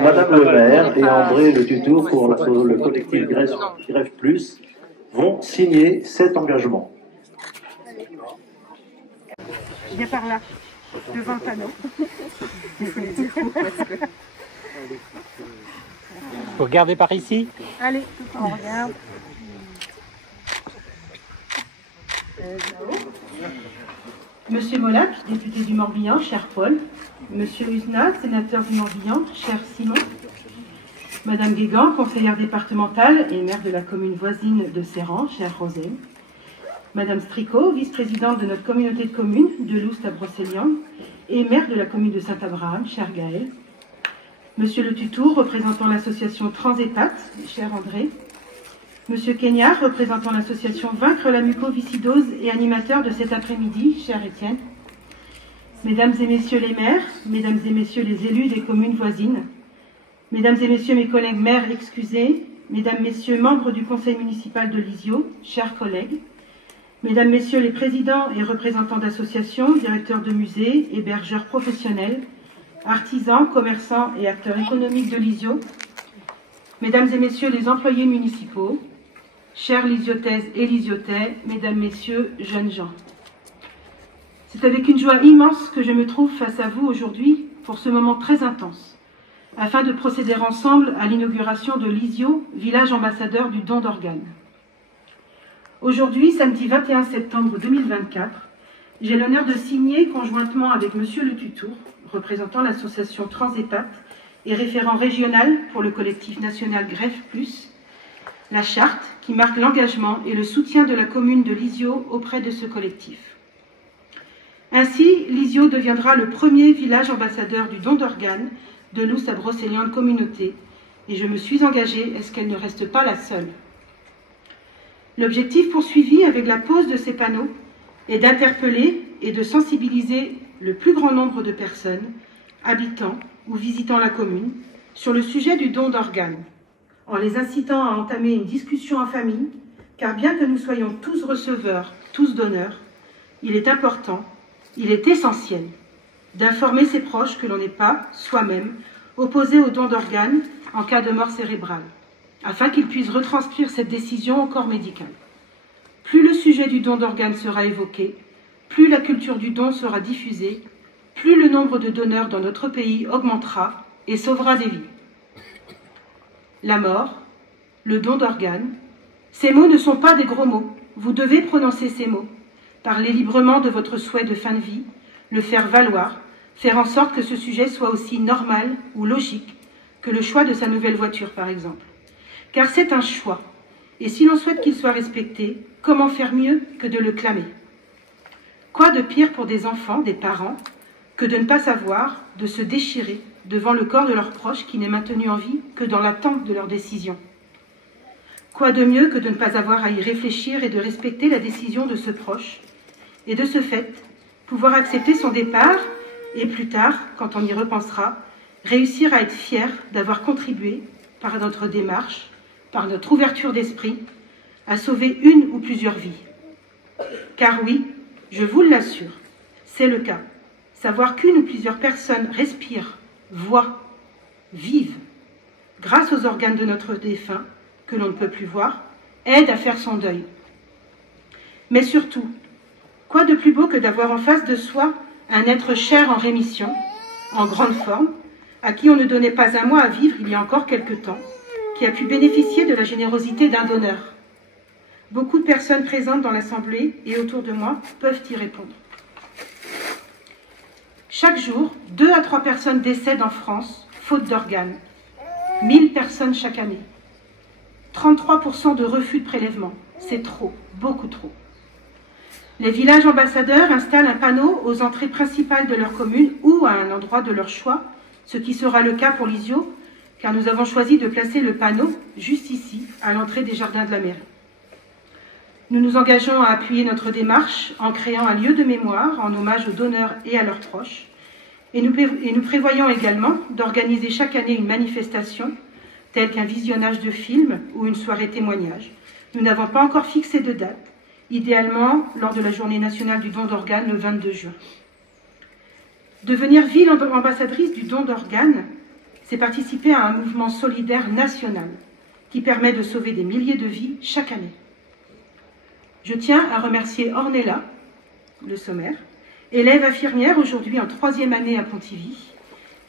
Madame le maire et André Le Tutour pour le collectif Grève Plus vont signer cet engagement. Viens par là, devant le panneau. Vous regardez par ici? Allez, on regarde. Monsieur Molac, député du Morbihan, cher Paul. Monsieur Usna, sénateur du Morbihan, cher Simon. Madame Guégan, conseillère départementale et maire de la commune voisine de Serran, chère Rosée. Madame Stricot, vice-présidente de notre communauté de communes de Loust à Brocéliande et maire de la commune de Saint-Abraham, cher Gaël. Monsieur Le Tutour, représentant l'association Transépat, cher André. Monsieur Kenyard, représentant l'association Vaincre la mucoviscidose et animateur de cet après-midi, cher Étienne. Mesdames et messieurs les maires, mesdames et messieurs les élus des communes voisines, mesdames et messieurs mes collègues maires excusés, mesdames, messieurs membres du conseil municipal de Lisieux, chers collègues, mesdames, messieurs les présidents et représentants d'associations, directeurs de musées, hébergeurs professionnels, artisans, commerçants et acteurs économiques de Lisieux, mesdames et messieurs les employés municipaux, chères Lisiotaises et Lisiotais, mesdames, messieurs, jeunes gens. C'est avec une joie immense que je me trouve face à vous aujourd'hui pour ce moment très intense, afin de procéder ensemble à l'inauguration de Lisieux, village ambassadeur du don d'organes. Aujourd'hui, samedi 21 septembre 2024, j'ai l'honneur de signer, conjointement avec Monsieur Le Tutour, représentant l'association Transépat et référent régional pour le collectif national Grève Plus, la charte qui marque l'engagement et le soutien de la commune de Lisieux auprès de ce collectif. Ainsi, Lisieux deviendra le premier village ambassadeur du don d'organes de Loust à Brocéliande communauté, et je me suis engagée à ce qu'elle ne reste pas la seule. L'objectif poursuivi avec la pose de ces panneaux est d'interpeller et de sensibiliser le plus grand nombre de personnes, habitant ou visitant la commune, sur le sujet du don d'organes, en les incitant à entamer une discussion en famille, car bien que nous soyons tous receveurs, tous donneurs, il est important, il est essentiel d'informer ses proches que l'on n'est pas, soi-même, opposé au don d'organes en cas de mort cérébrale, afin qu'ils puissent retranscrire cette décision au corps médical. Plus le sujet du don d'organes sera évoqué, plus la culture du don sera diffusée, plus le nombre de donneurs dans notre pays augmentera et sauvera des vies. La mort, le don d'organes, ces mots ne sont pas des gros mots. Vous devez prononcer ces mots. Parler librement de votre souhait de fin de vie, le faire valoir, faire en sorte que ce sujet soit aussi normal ou logique que le choix de sa nouvelle voiture, par exemple. Car c'est un choix. Et si l'on souhaite qu'il soit respecté, comment faire mieux que de le clamer? Quoi de pire pour des enfants, des parents, que de ne pas savoir, de se déchirer devant le corps de leurs proches qui n'est maintenu en vie que dans l'attente de leur décision? Quoi de mieux que de ne pas avoir à y réfléchir et de respecter la décision de ce proche, et de ce fait, pouvoir accepter son départ et plus tard, quand on y repensera, réussir à être fier d'avoir contribué, par notre démarche, par notre ouverture d'esprit, à sauver une ou plusieurs vies. Car oui, je vous l'assure, c'est le cas. Savoir qu'une ou plusieurs personnes respirent, voient, vivent, grâce aux organes de notre défunt, que l'on ne peut plus voir, aide à faire son deuil. Mais surtout, quoi de plus beau que d'avoir en face de soi un être cher en rémission, en grande forme, à qui on ne donnait pas un mois à vivre il y a encore quelque temps, qui a pu bénéficier de la générosité d'un donneur. Beaucoup de personnes présentes dans l'Assemblée et autour de moi peuvent y répondre. Chaque jour, 2 à 3 personnes décèdent en France, faute d'organes. 1000 personnes chaque année. 33% de refus de prélèvement. C'est trop, beaucoup trop. Les villages ambassadeurs installent un panneau aux entrées principales de leur commune ou à un endroit de leur choix, ce qui sera le cas pour Lisieux, car nous avons choisi de placer le panneau juste ici, à l'entrée des jardins de la mairie. Nous nous engageons à appuyer notre démarche en créant un lieu de mémoire en hommage aux donneurs et à leurs proches. Et nous prévoyons également d'organiser chaque année une manifestation, telle qu'un visionnage de films ou une soirée témoignage. Nous n'avons pas encore fixé de date, idéalement lors de la journée nationale du don d'organes le 22 juin. Devenir ville ambassadrice du don d'organes, c'est participer à un mouvement solidaire national qui permet de sauver des milliers de vies chaque année. Je tiens à remercier Ornella, le sommaire, élève infirmière aujourd'hui en 3e année à Pontivy,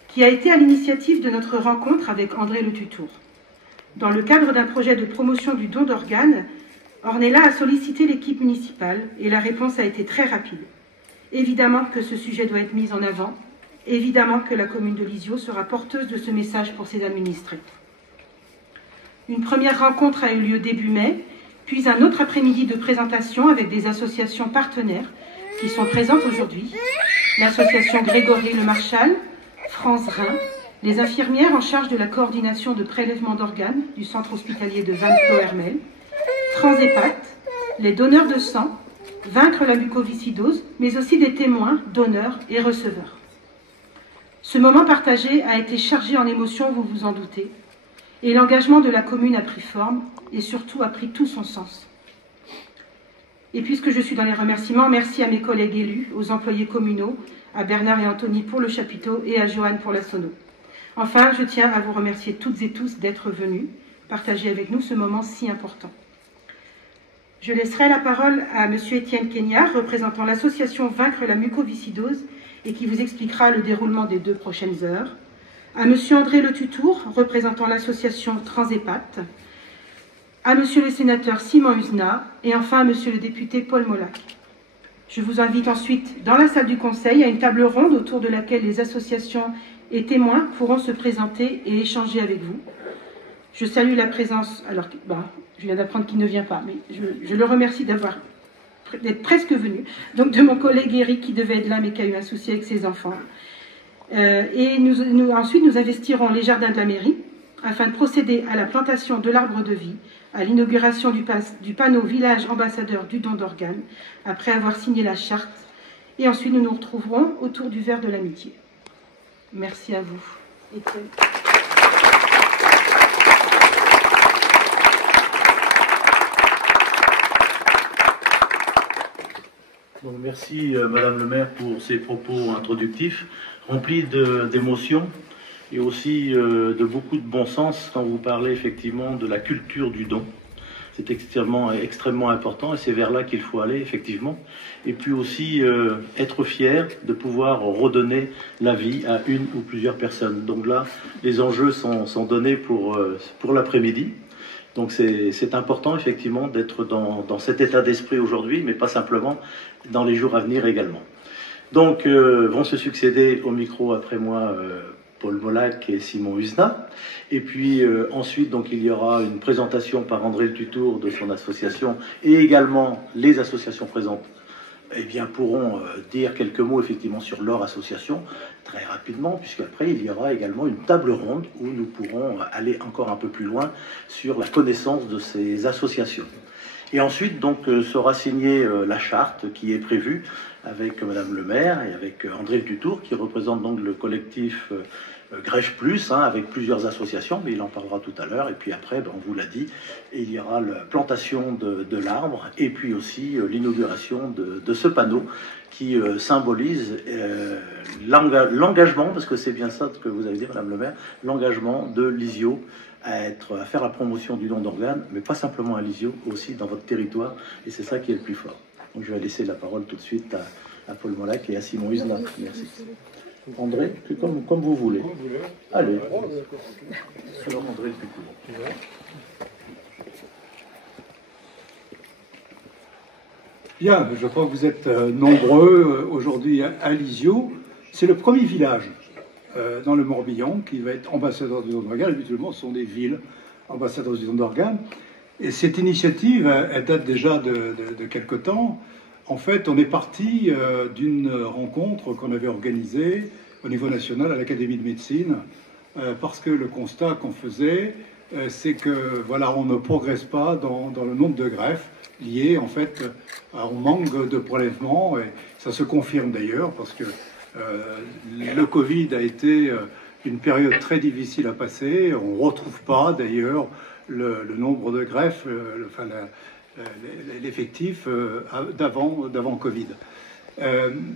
qui a été à l'initiative de notre rencontre avec André Le Tutour. Dans le cadre d'un projet de promotion du don d'organes, Ornella a sollicité l'équipe municipale et la réponse a été très rapide. Évidemment que ce sujet doit être mis en avant, évidemment que la commune de Lisieux sera porteuse de ce message pour ses administrés. Une première rencontre a eu lieu début mai, puis un autre après-midi de présentation avec des associations partenaires qui sont présentes aujourd'hui, l'association Grégory Le Marchal, France Rhin, les infirmières en charge de la coordination de prélèvement d'organes du centre hospitalier de Vannes-Plo-Hermel, Transhépat, les donneurs de sang, Vaincre la mucoviscidose, mais aussi des témoins, donneurs et receveurs. Ce moment partagé a été chargé en émotions, vous vous en doutez, et l'engagement de la commune a pris forme et surtout a pris tout son sens. Et puisque je suis dans les remerciements, merci à mes collègues élus, aux employés communaux, à Bernard et Anthony pour le chapiteau et à Joanne pour la sono. Enfin, je tiens à vous remercier toutes et tous d'être venus partager avec nous ce moment si important. Je laisserai la parole à M. Étienne Kenyard, représentant l'association Vaincre la mucoviscidose et qui vous expliquera le déroulement des 2 prochaines heures, à M. André Le Tutour, représentant l'association Transhépat, à M. le sénateur Simon Usna et enfin à M. le député Paul Molac. Je vous invite ensuite dans la salle du Conseil à une table ronde autour de laquelle les associations et témoins pourront se présenter et échanger avec vous. Je salue la présence, alors je viens d'apprendre qu'il ne vient pas, mais je le remercie d'être presque venu, donc de mon collègue Eric qui devait être là mais qui a eu un souci avec ses enfants. Et ensuite nous investirons les jardins de la mairie afin de procéder à la plantation de l'arbre de vie, à l'inauguration du panneau village ambassadeur du don d'organes, après avoir signé la charte. Et ensuite nous nous retrouverons autour du verre de l'amitié. Merci à vous. Étienne. Donc, merci Madame le maire pour ces propos introductifs, remplis d'émotions et aussi de beaucoup de bon sens quand vous parlez effectivement de la culture du don. C'est extrêmement important et c'est vers là qu'il faut aller effectivement. Et puis aussi être fier de pouvoir redonner la vie à une ou plusieurs personnes. Donc là, les enjeux sont donnés pour l'après-midi. Donc c'est important effectivement d'être dans cet état d'esprit aujourd'hui, mais pas simplement dans les jours à venir également. Donc vont se succéder au micro après moi Paul Molac et Simon Usna. Et puis ensuite, donc, il y aura une présentation par André Le Tutour de son association et également les associations présentes pourront dire quelques mots effectivement sur leur association très rapidement, puisqu'après il y aura également une table ronde où nous pourrons aller encore un peu plus loin sur la connaissance de ces associations. Et ensuite donc sera signée la charte qui est prévue avec Madame le maire et avec André Le Tutour qui représente donc le collectif Grèche Plus, avec plusieurs associations, mais il en parlera tout à l'heure. Et puis après, on vous l'a dit, il y aura la plantation de l'arbre et puis aussi l'inauguration de ce panneau qui symbolise l'engagement, parce que c'est bien ça que vous avez dit, Madame le maire, l'engagement de Lisieux à faire la promotion du don d'organes, mais pas simplement à Lisieux, aussi dans votre territoire, et c'est ça qui est le plus fort. Donc je vais laisser la parole tout de suite à Paul Molac et à Simon Usna. Merci. André, comme vous voulez. Allez. Alors André, le plus court. Bien, je crois que vous êtes nombreux aujourd'hui à Lisieux. C'est le premier village dans le Morbihan qui va être ambassadeur du don d'organes. Habituellement, ce sont des villes ambassadeurs du don d'organes. Et cette initiative, elle date déjà de quelque temps. En fait, on est parti d'une rencontre qu'on avait organisée au niveau national à l'Académie de médecine, parce que le constat qu'on faisait, c'est que voilà, on ne progresse pas dans le nombre de greffes liées en fait au manque de prélèvements, et ça se confirme d'ailleurs parce que le Covid a été une période très difficile à passer. On ne retrouve pas d'ailleurs le nombre de greffes, l'effectif d'avant Covid.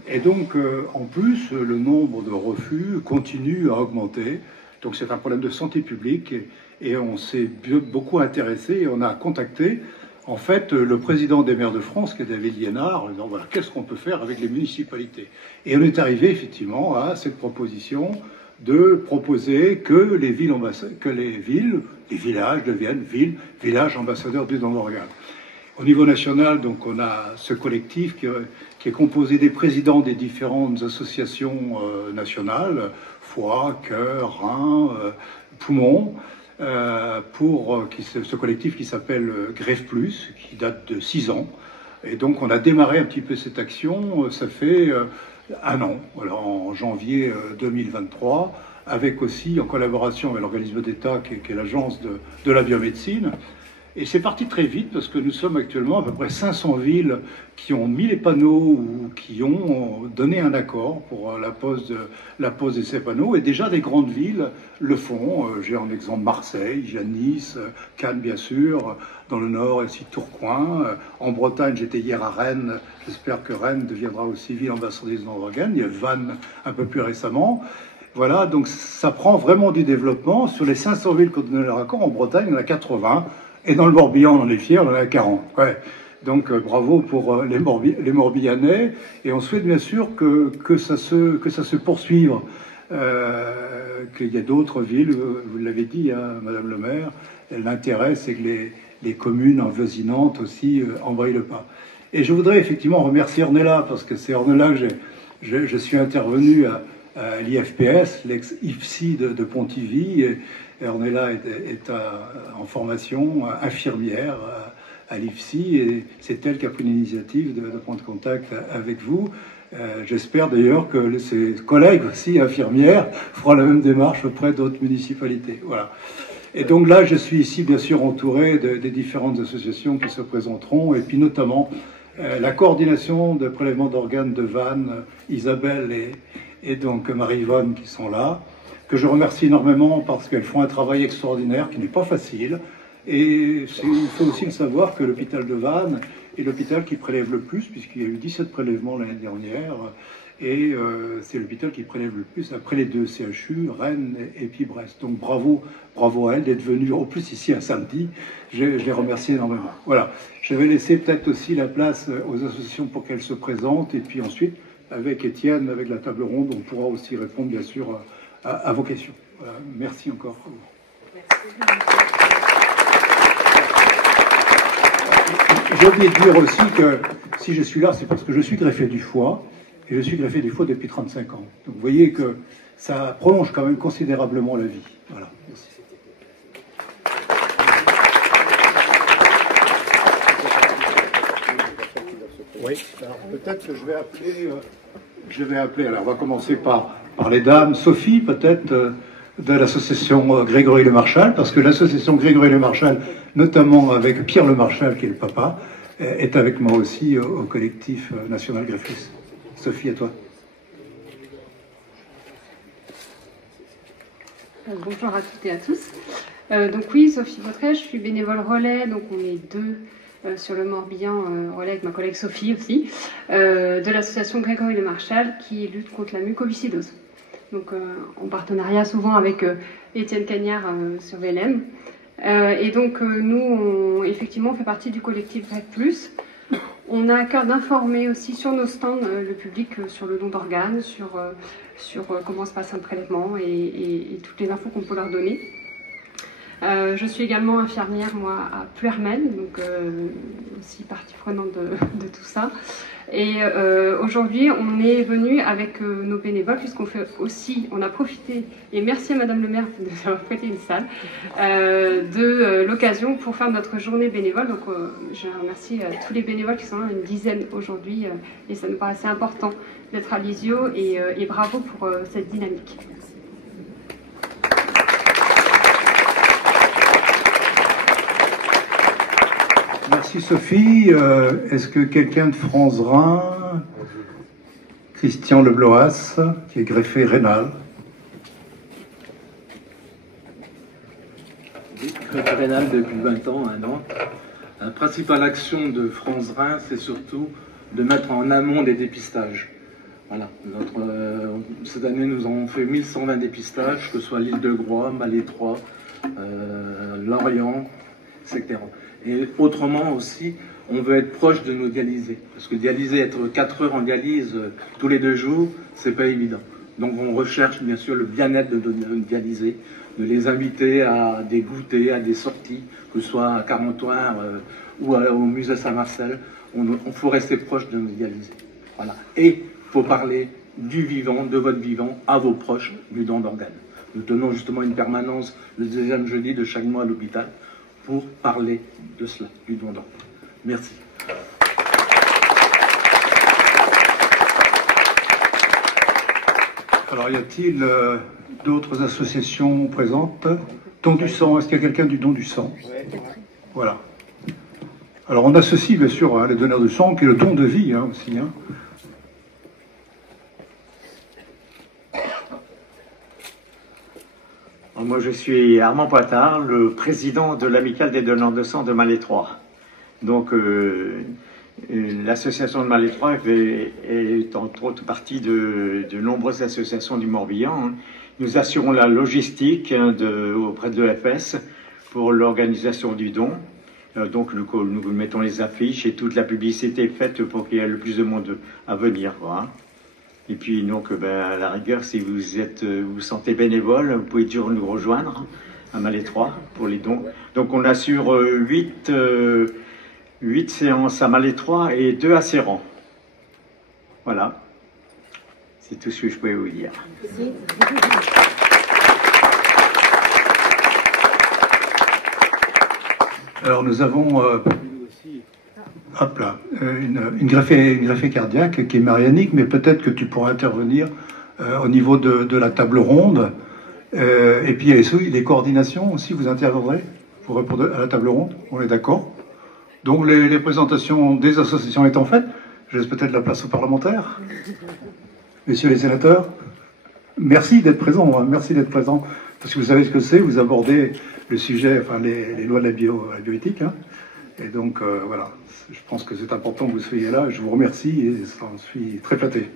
Et donc, en plus, le nombre de refus continue à augmenter. Donc c'est un problème de santé publique et on s'est beaucoup intéressé et on a contacté en fait le président des maires de France, qui est David Liénard, en disant voilà, qu'est-ce qu'on peut faire avec les municipalités. Et on est arrivé effectivement à cette proposition de proposer que les villages deviennent villages ambassadeurs du don d'organes. Au niveau national, donc, on a ce collectif qui est composé des présidents des différentes associations nationales, foie, cœur, rein, poumon, ce collectif qui s'appelle Greffe Plus, qui date de 6 ans. Et donc on a démarré un petit peu cette action, ça fait 1 an, voilà, en janvier 2023, avec aussi, en collaboration avec l'organisme d'État qui est l'Agence de la biomédecine. Et c'est parti très vite parce que nous sommes actuellement à peu près 500 villes qui ont mis les panneaux ou qui ont donné un accord pour la pose de ces panneaux. Et déjà des grandes villes le font. J'ai en exemple Marseille, j'ai Nice, Cannes bien sûr, dans le nord ici Tourcoing. En Bretagne, j'étais hier à Rennes. J'espère que Rennes deviendra aussi ville ambassadrice dans l'organe. Il y a Vannes un peu plus récemment. Voilà, donc ça prend vraiment du développement. Sur les 500 villes qui ont donné leur accord, en Bretagne, il y en a 80. Et dans le Morbihan, on en est fiers, on en a 40. Ouais. Donc bravo pour les Morbihanais. Et on souhaite bien sûr que ça se poursuive. Qu'il y a d'autres villes, vous l'avez dit, hein, Madame le maire, l'intérêt c'est que les communes avoisinantes aussi envoient le pas. Et je voudrais effectivement remercier Ornella, parce que c'est Ornella que je suis intervenu à l'IFPS, l'ex-IFSI de Pontivy. Et Ornella est en formation infirmière à l'IFSI et c'est elle qui a pris l'initiative de prendre contact avec vous. J'espère d'ailleurs que ses collègues aussi infirmières feront la même démarche auprès d'autres municipalités. Voilà. Et donc là, je suis ici bien sûr entouré des différentes associations qui se présenteront et puis notamment la coordination de prélèvement d'organes de Vannes, Isabelle et donc Marie-Yvonne qui sont là, que je remercie énormément parce qu'elles font un travail extraordinaire qui n'est pas facile. Et il faut aussi le savoir que l'hôpital de Vannes est l'hôpital qui prélève le plus, puisqu'il y a eu 17 prélèvements l'année dernière. Et c'est l'hôpital qui prélève le plus après les 2 CHU, Rennes et puis Brest. Donc bravo à elles d'être venues, en plus ici un samedi. Je les remercie énormément. Voilà. Je vais laisser peut-être aussi la place aux associations pour qu'elles se présentent. Et puis ensuite, avec Étienne, avec la table ronde, on pourra aussi répondre bien sûr à vos questions. Voilà. Merci encore. J'ai oublié de dire aussi que si je suis là, c'est parce que je suis greffé du foie, et je suis greffé du foie depuis 35 ans. Donc vous voyez que ça prolonge quand même considérablement la vie. Voilà. Merci. Oui, alors peut-être que je vais appeler, alors on va commencer par les dames. Sophie, peut-être, de l'association Grégory Le Marchal, parce que l'association Grégory Le Marchal, notamment avec Pierre Le Marchal, qui est le papa, est avec moi aussi au collectif national Greffus. Sophie, à toi. Bonjour à toutes et à tous. Donc oui, Sophie Vautret, je suis bénévole relais, donc on est 2 sur le Morbihan, relais avec ma collègue Sophie aussi, de l'association Grégory Le Marchal qui lutte contre la mucoviscidose. Donc en partenariat souvent avec Étienne Cagnard sur VLM. Et donc nous, effectivement, on fait partie du collectif Greffe Plus. On a à cœur d'informer aussi sur nos stands le public sur le don d'organes, sur comment se passe un prélèvement et toutes les infos qu'on peut leur donner. Je suis également infirmière, moi, à Pluermel, donc aussi partie prenante de tout ça. Et aujourd'hui, on est venu avec nos bénévoles, puisqu'on fait aussi, on a profité, et merci à Madame le maire de nous avoir prêté une salle, de l'occasion pour faire notre journée bénévole. Donc je remercie tous les bénévoles qui sont là, une dizaine aujourd'hui, et ça nous paraissait important d'être à Lisieux, et bravo pour cette dynamique. Merci Sophie. Est-ce que quelqu'un de France Rhin, Christian Lebloas, qui est greffé rénal? Oui, greffé rénal depuis 20 ans, 1 an. La principale action de France Rhin, c'est surtout de mettre en amont des dépistages. Voilà. Cette année, nous avons fait 1120 dépistages, que ce soit l'île de Groix, Malétroit, Lorient, etc. Et autrement aussi, on veut être proche de nos dialysés. Parce que dialyser, être 4 heures en dialyse tous les 2 jours, c'est pas évident. Donc on recherche bien sûr le bien-être de nos dialysés, de les inviter à des goûters, à des sorties, que ce soit à Carentoire ou au musée Saint-Marcel. On faut rester proche de nos dialysés. Voilà. Et il faut parler du vivant, de votre vivant, à vos proches du don d'organes. Nous tenons justement une permanence le 2e jeudi de chaque mois à l'hôpital pour parler de cela, du don d'organes. Merci. Alors, y a-t-il d'autres associations présentes? Don du sang, est-ce qu'il y a quelqu'un du don du sang? Voilà. Alors, on associe bien sûr les donneurs de sang, qui est le don de vie aussi. Moi, je suis Armand Poitard, le président de l'Amicale des donneurs de sang de Malétroit. Donc, l'association de Malétroit est entre autres partie de nombreuses associations du Morbihan. Nous assurons la logistique auprès de l'EFS pour l'organisation du don. Donc, nous mettons les affiches et toute la publicité est faite pour qu'il y ait le plus de monde à venir. Voilà. Et puis, donc, à la rigueur, si vous vous sentez bénévole, vous pouvez toujours nous rejoindre à Malétroit pour les dons. Donc, on assure 8 séances à Malétroit et 2 à Serran. Voilà. C'est tout ce que je pouvais vous dire. Merci. Alors, nous avons une greffée cardiaque qui est marianique, mais peut-être que tu pourras intervenir au niveau de la table ronde. Et puis, les coordinations aussi, vous interviendrez pour répondre à la table ronde. On est d'accord? Donc, les présentations des associations étant faites, je laisse peut-être la place aux parlementaires. Messieurs les sénateurs, merci d'être présents. Merci d'être présents, parce que vous savez ce que c'est. Vous abordez le sujet, enfin les lois de la bioéthique. Et donc, voilà, je pense que c'est important que vous soyez là. Je vous remercie et j'en suis très flatté.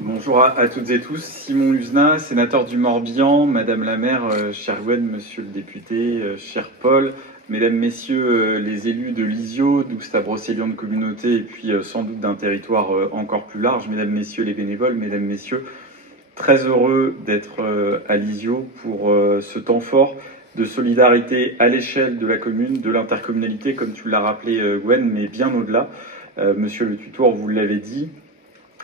Bonjour à toutes et tous, Simon Luzna, sénateur du Morbihan, Madame la maire, cher Gwen, Monsieur le député, cher Paul, Mesdames, Messieurs les élus de Lisieux, d'Ousta-Brocéliande de communauté et puis sans doute d'un territoire encore plus large, Mesdames, Messieurs les bénévoles, Mesdames, Messieurs, très heureux d'être à Lisieux pour ce temps fort de solidarité à l'échelle de la commune, de l'intercommunalité, comme tu l'as rappelé Gwen, mais bien au-delà. Monsieur le tuteur, vous l'avez dit,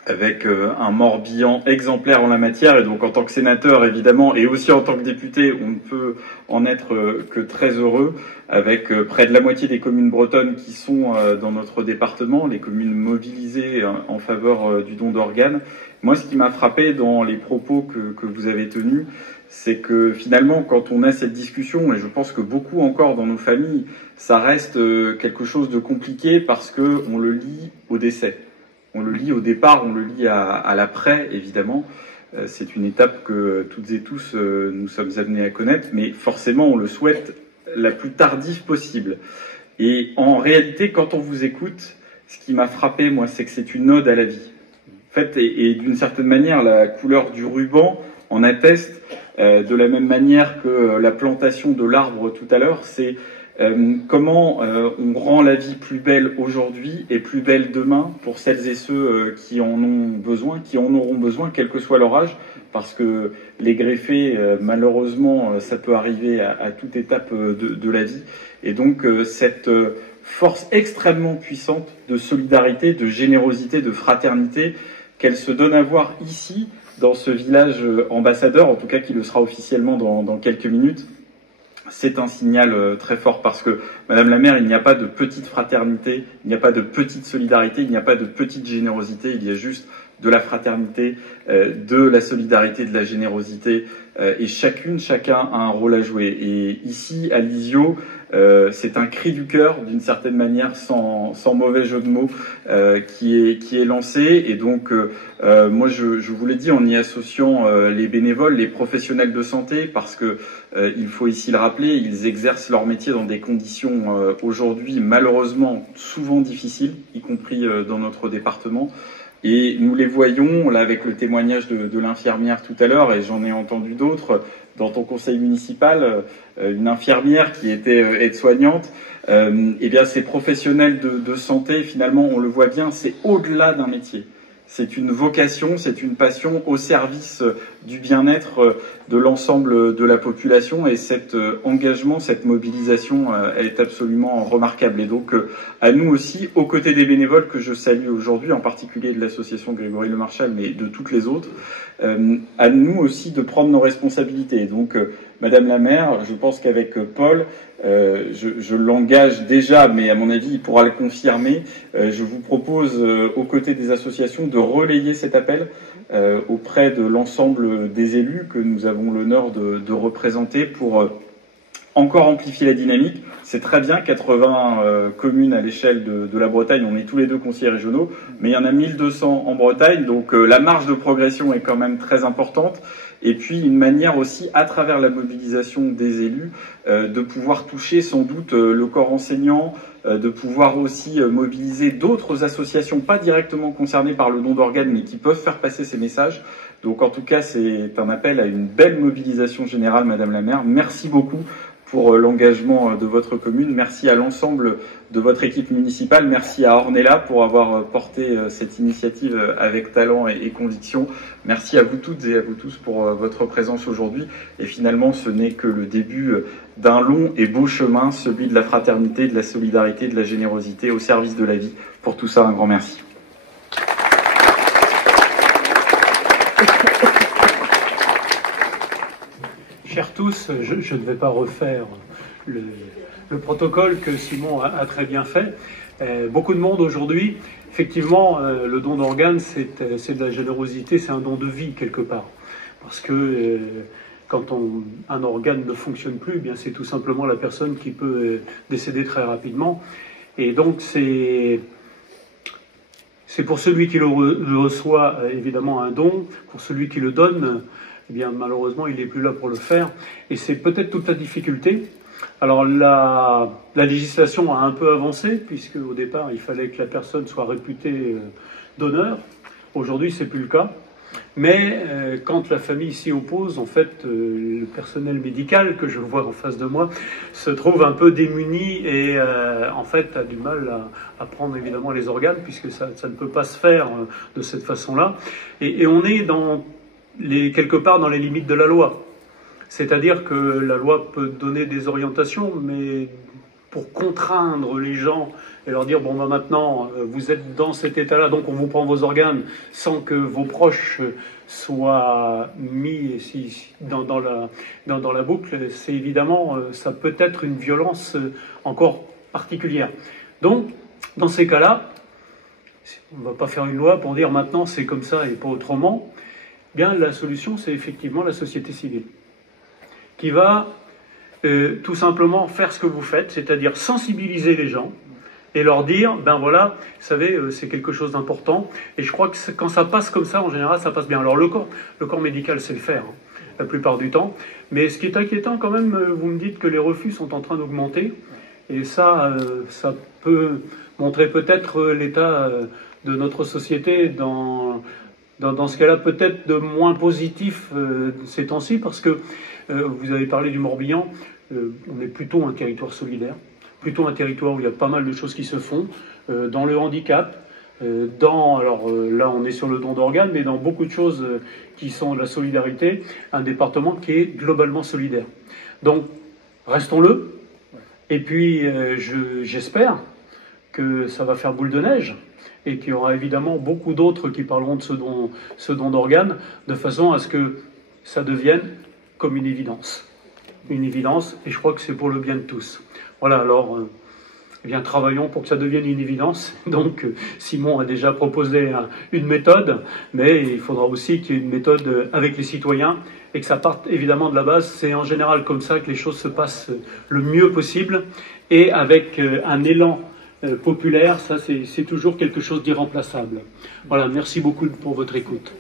avec un Morbihan exemplaire en la matière, et donc en tant que sénateur évidemment, et aussi en tant que député, on ne peut en être que très heureux, avec près de la moitié des communes bretonnes qui sont dans notre département, les communes mobilisées en faveur du don d'organes. Moi, ce qui m'a frappé dans les propos que vous avez tenus, c'est que finalement, quand on a cette discussion, et je pense que beaucoup encore dans nos familles, ça reste quelque chose de compliqué parce que on le lie au décès. On le lit au départ, on le lit à l'après, évidemment. C'est une étape que toutes et tous nous sommes amenés à connaître, mais forcément, on le souhaite la plus tardive possible. Et en réalité, quand on vous écoute, ce qui m'a frappé, moi, c'est que c'est une ode à la vie. En fait, et d'une certaine manière, la couleur du ruban en atteste, de la même manière que la plantation de l'arbre tout à l'heure, c'est comment on rend la vie plus belle aujourd'hui et plus belle demain pour celles et ceux qui en ont besoin, qui en auront besoin, quel que soit leur âge, parce que les greffés, malheureusement, ça peut arriver à toute étape de la vie. Et donc, cette force extrêmement puissante de solidarité, de générosité, de fraternité qu'elle se donne à voir ici, dans ce village ambassadeur, en tout cas qui le sera officiellement dans quelques minutes, c'est un signal très fort parce que, Madame la maire, il n'y a pas de petite fraternité, il n'y a pas de petite solidarité, il n'y a pas de petite générosité, il y a juste de la fraternité, de la solidarité, de la générosité, et chacun a un rôle à jouer. Et ici, à Lisieux, c'est un cri du cœur, d'une certaine manière, sans mauvais jeu de mots, qui est lancé. Et donc, moi, je vous l'ai dit, en y associant les bénévoles, les professionnels de santé, parce que il faut ici le rappeler, ils exercent leur métier dans des conditions aujourd'hui malheureusement souvent difficiles, y compris dans notre département. Et nous les voyons, là, avec le témoignage de l'infirmière tout à l'heure, et j'en ai entendu d'autres, dans ton conseil municipal, une infirmière qui était aide-soignante, eh bien, ces professionnels de santé, finalement, on le voit bien, c'est au-delà d'un métier. C'est une vocation, c'est une passion au service du bien-être de l'ensemble de la population, et cet engagement, cette mobilisation, elle est absolument remarquable. Et donc, à nous aussi, aux côtés des bénévoles que je salue aujourd'hui, en particulier de l'association Grégory Le Marchal, mais de toutes les autres, à nous aussi de prendre nos responsabilités. Donc, Madame la maire, je pense qu'avec Paul, je l'engage déjà, mais à mon avis, il pourra le confirmer. Je vous propose, aux côtés des associations, de relayer cet appel auprès de l'ensemble des élus que nous avons l'honneur de représenter pour encore amplifier la dynamique. C'est très bien, 80 communes à l'échelle de la Bretagne, on est tous les deux conseillers régionaux, mais il y en a 1200 en Bretagne, donc la marge de progression est quand même très importante. Et puis une manière aussi, à travers la mobilisation des élus, de pouvoir toucher sans doute le corps enseignant, de pouvoir aussi mobiliser d'autres associations pas directement concernées par le don d'organes, mais qui peuvent faire passer ces messages. Donc en tout cas, c'est un appel à une belle mobilisation générale, Madame la maire. Merci beaucoup pour l'engagement de votre commune. Merci à l'ensemble de votre équipe municipale. Merci à Ornella pour avoir porté cette initiative avec talent et conviction. Merci à vous toutes et à vous tous pour votre présence aujourd'hui. Et finalement, ce n'est que le début d'un long et beau chemin, celui de la fraternité, de la solidarité, de la générosité au service de la vie. Pour tout ça, un grand merci. Chers tous, je ne vais pas refaire le protocole que Simon a très bien fait. Beaucoup de monde aujourd'hui, effectivement, le don d'organes, c'est de la générosité, c'est un don de vie quelque part. Parce que quand un organe ne fonctionne plus, eh bien c'est tout simplement la personne qui peut décéder très rapidement. Et donc c'est pour celui qui le reçoit évidemment un don, pour celui qui le donne, eh bien malheureusement il n'est plus là pour le faire. Et c'est peut-être toute la difficulté. Alors la législation a un peu avancé, puisque au départ il fallait que la personne soit réputée donneur. Aujourd'hui c'est plus le cas. Mais quand la famille s'y oppose, en fait, le personnel médical que je vois en face de moi se trouve un peu démuni et en fait a du mal à prendre évidemment les organes, puisque ça ne peut pas se faire de cette façon-là. Et on est quelque part dans les limites de la loi. C'est-à-dire que la loi peut donner des orientations, mais pour contraindre les gens et leur dire, bon, ben maintenant, vous êtes dans cet état-là, donc on vous prend vos organes sans que vos proches soient mis dans la boucle, c'est évidemment, ça peut être une violence encore particulière. Donc, dans ces cas-là, on ne va pas faire une loi pour dire maintenant c'est comme ça et pas autrement. Bien, la solution, c'est effectivement la société civile, qui va tout simplement faire ce que vous faites, c'est-à-dire sensibiliser les gens et leur dire, ben voilà, vous savez, c'est quelque chose d'important. Et je crois que quand ça passe comme ça, en général, ça passe bien. Alors le corps médical sait le faire, la plupart du temps. Mais ce qui est inquiétant quand même, vous me dites que les refus sont en train d'augmenter. Et ça peut montrer peut-être l'état de notre société dans ce cas-là, peut-être de moins positif ces temps-ci, parce que vous avez parlé du Morbihan, on est plutôt un territoire solidaire, plutôt un territoire où il y a pas mal de choses qui se font, dans le handicap, alors là on est sur le don d'organes, mais dans beaucoup de choses qui sont de la solidarité, un département qui est globalement solidaire. Donc, restons-le, et puis j'espère que ça va faire boule de neige, et qu'il y aura évidemment beaucoup d'autres qui parleront de ce don d'organes, de façon à ce que ça devienne comme une évidence, et je crois que c'est pour le bien de tous. Voilà, alors Eh bien, travaillons pour que ça devienne une évidence. Donc, Simon a déjà proposé une méthode, mais il faudra aussi qu'il y ait une méthode avec les citoyens et que ça parte évidemment de la base. C'est en général comme ça que les choses se passent le mieux possible et avec un élan populaire. Ça, c'est toujours quelque chose d'irremplaçable. Voilà, merci beaucoup pour votre écoute.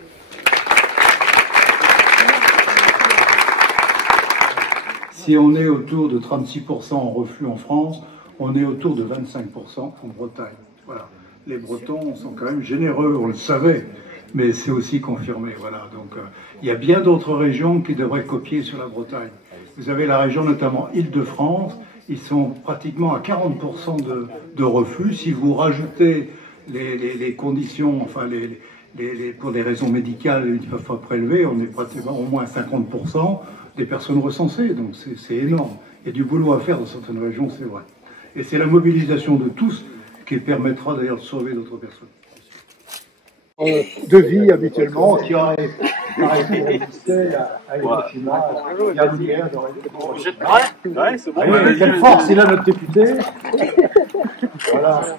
Si on est autour de 36% en reflux en France, on est autour de 25% en Bretagne. Voilà. Les Bretons sont quand même généreux, on le savait, mais c'est aussi confirmé. Voilà. Donc, il y a bien d'autres régions qui devraient copier sur la Bretagne. Vous avez la région notamment Île-de-France, ils sont pratiquement à 40% de reflux. Si vous rajoutez les conditions, enfin pour des raisons médicales, une fois prélevé, on est pratiquement au moins 50% des personnes recensées. Donc c'est énorme. Il y a du boulot à faire dans certaines régions, c'est vrai. Et c'est la mobilisation de tous qui permettra d'ailleurs de sauver d'autres personnes. De vie habituellement, qui aurait résisté à Hiroshima, il y a une guerre. Quelle force il a notre député. Voilà.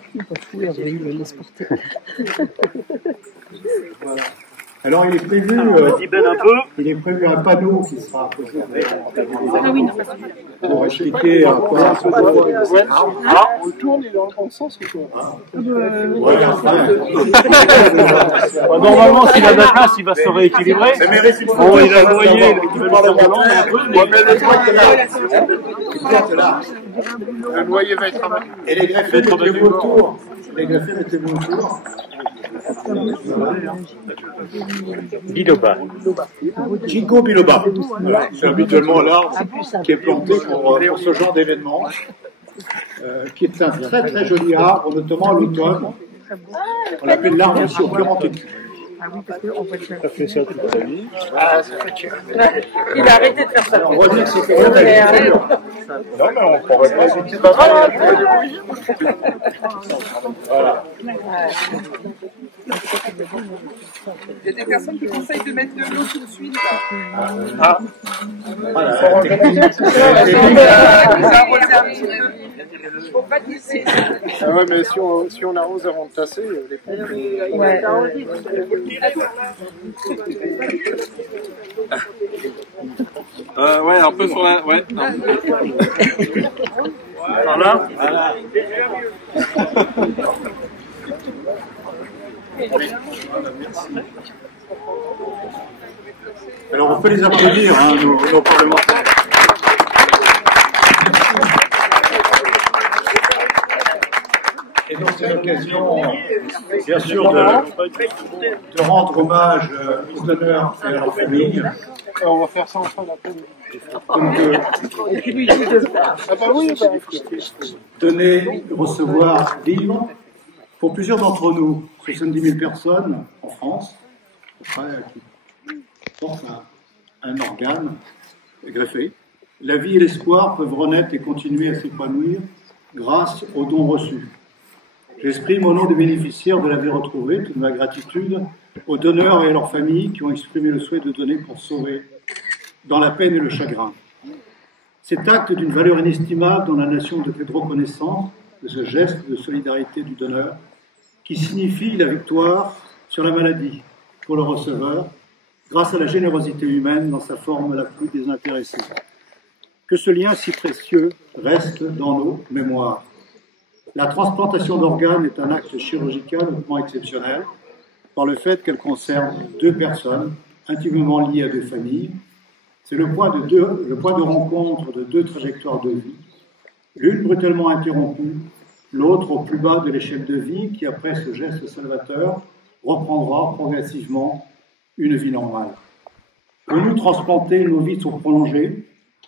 Alors il est prévu, un panneau qui sera posé pour expliquer comment ça se passe. On tourne, il est dans le bon sens ou quoi? Normalement, s'il a de la place, il va se rééquilibrer. Bon, il a noyé, il va le faire volant un peu. Le noyer va être abattu. Et les greffés mettez-vous autour. Les greffés mettez-vous autour. Biloba. Ginkgo biloba. C'est habituellement l'arbre qui est planté pour ce genre d'événement, qui est un très très joli arbre, notamment à l'automne. On l'appelle l'arbre sur Clémentique. Ah oui, parce qu'on voit ça. Ça fait ça toute sa vie. Ah, ça fait chier. Il a arrêté de faire ça. On va dire que c'est quand même non, mais on pourrait pas. C'est pas grave. Voilà. Il y a des personnes qui conseillent de mettre de l'eau tout de suite. Ah. Voilà. Ah ouais, mais si on arrose avant de tasser, les pompes. Ouais. Ouais, un peu sur la. Ouais. Non. Alors là, voilà. Alors on peut les applaudir, hein, nos parlementaires. Et donc c'est l'occasion, bien sûr, de rendre hommage aux donneurs et à leur famille. On va faire ça ensemble après. Donner, recevoir, vivre, pour plusieurs d'entre nous, 70 000 personnes en France, qui portent un organe greffé. La vie et l'espoir peuvent renaître et continuer à s'épanouir grâce aux dons reçus. J'exprime au nom des bénéficiaires de la vie retrouvée toute ma gratitude aux donneurs et à leurs familles qui ont exprimé le souhait de donner pour sauver dans la peine et le chagrin. Cet acte d'une valeur inestimable dont la nation doit être reconnaissante de ce geste de solidarité du donneur qui signifie la victoire sur la maladie pour le receveur grâce à la générosité humaine dans sa forme la plus désintéressée. Que ce lien si précieux reste dans nos mémoires. La transplantation d'organes est un acte chirurgical hautement exceptionnel par le fait qu'elle concerne deux personnes intimement liées à deux familles. C'est le point de rencontre de deux trajectoires de vie, l'une brutalement interrompue, l'autre au plus bas de l'échelle de vie qui, après ce geste salvateur, reprendra progressivement une vie normale. Pour nous transplanter, nos vies sont prolongées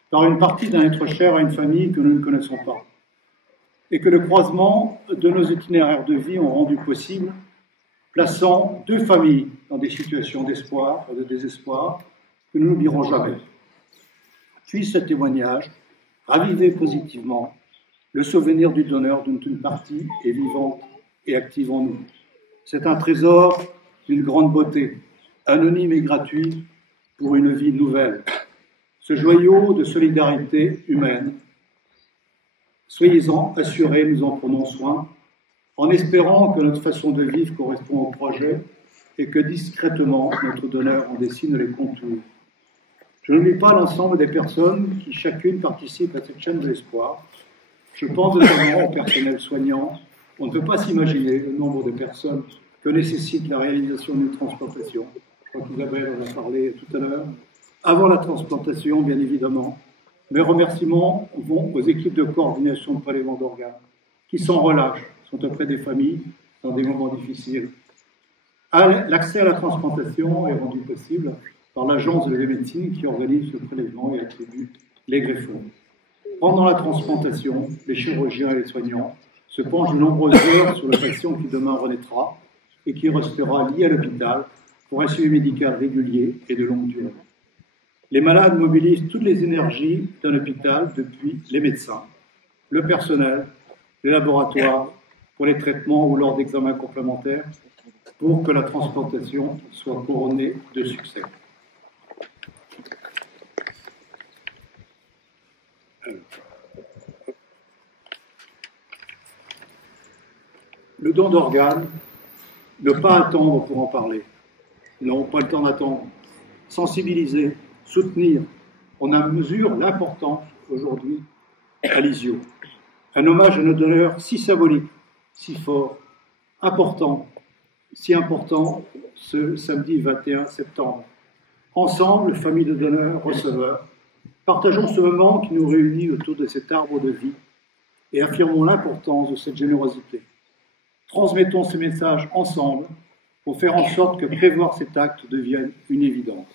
par une partie d'un être cher à une famille que nous ne connaissons pas, et que le croisement de nos itinéraires de vie ont rendu possible, plaçant deux familles dans des situations d'espoir et de désespoir que nous n'oublierons jamais. Puisse ce témoignage raviver positivement le souvenir du donneur dont une partie est vivante et active en nous. C'est un trésor d'une grande beauté, anonyme et gratuit pour une vie nouvelle. Ce joyau de solidarité humaine Soyez-en assurés, nous en prenons soin, en espérant que notre façon de vivre correspond au projet et que discrètement notre donneur en dessine les contours. Je n'oublie pas l'ensemble des personnes qui chacune participent à cette chaîne de l'espoir. Je pense notamment au personnel soignant. On ne peut pas s'imaginer le nombre de personnes que nécessite la réalisation d'une transplantation. Je crois qu'Isabelle en a parlé tout à l'heure. Avant la transplantation, bien évidemment, mes remerciements vont aux équipes de coordination de prélèvement d'organes qui sans relâche sont auprès des familles dans des moments difficiles. L'accès à la transplantation est rendu possible par l'Agence de la médecine qui organise le prélèvement et attribue les greffons. Pendant la transplantation, les chirurgiens et les soignants se penchent de nombreuses heures sur le patient qui demain renaîtra et qui restera lié à l'hôpital pour un suivi médical régulier et de longue durée. Les malades mobilisent toutes les énergies d'un hôpital depuis les médecins, le personnel, les laboratoires, pour les traitements ou lors d'examens complémentaires, pour que la transplantation soit couronnée de succès. Le don d'organes, ne pas attendre pour en parler. Nous n'avons pas le temps d'attendre. Sensibiliser, soutenir. On en mesure l'importance aujourd'hui à Lisieux. Un hommage à nos donneurs si symbolique, si fort, important, si important ce samedi 21 septembre. Ensemble, famille de donneurs, receveurs, partageons ce moment qui nous réunit autour de cet arbre de vie et affirmons l'importance de cette générosité. Transmettons ces messages ensemble pour faire en sorte que prévoir cet acte devienne une évidence,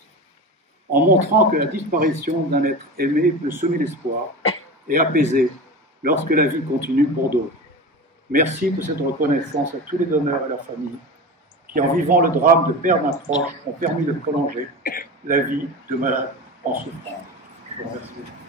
en montrant que la disparition d'un être aimé peut semer l'espoir et apaiser lorsque la vie continue pour d'autres. Merci pour cette reconnaissance à tous les donneurs et leurs familles qui, en vivant le drame de perdre un proche, ont permis de prolonger la vie de malades en souffrance. Je vous remercie.